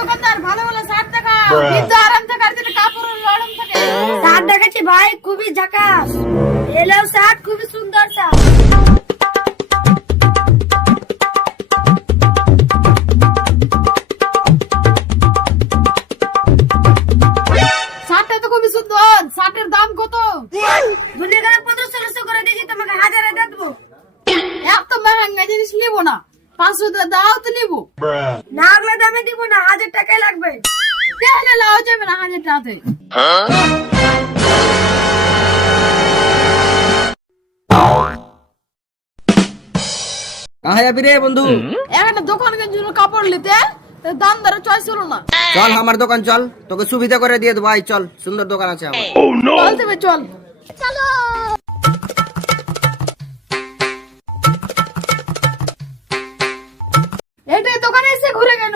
দোকানদার ভালো ভালো শার্ট দেখাও, কিন্তু আরাম থেকে আর যেটা কাপড়ের নরম থাকে। শার্ট দেখাচ্ছি ভাই, খুবই ঝাকাস। এলেও শার্ট খুবই সুন্দর শার্ট। শার্টটা তো খুবই সুন্দর, শার্টের দাম কত? দুনিয়া 1500 করে দিয়েছি, তোমাকে 1000 এ দেবো। এত মেহাঙ্গা জিনিস নিবো না, 500 দাও তো নিবো। না আগলে দামে দিব না, 1000 টাকাই লাগবে। তাহলে লাও যাবে না 1000 টাকাতে। कहाँ যাবি রে বন্ধু? একটা দোকান জন্য কাপড় নিতে, দাম দরে চয়েস হলো না। চল আমার দোকান চল, তোকে সুবিধা করে দিয়ে দেবো। ভাই চল, সুন্দর দোকান আছে আমার। চল তবে চল। চলো। এটাই দোকানে এসে ঘুরে গেল।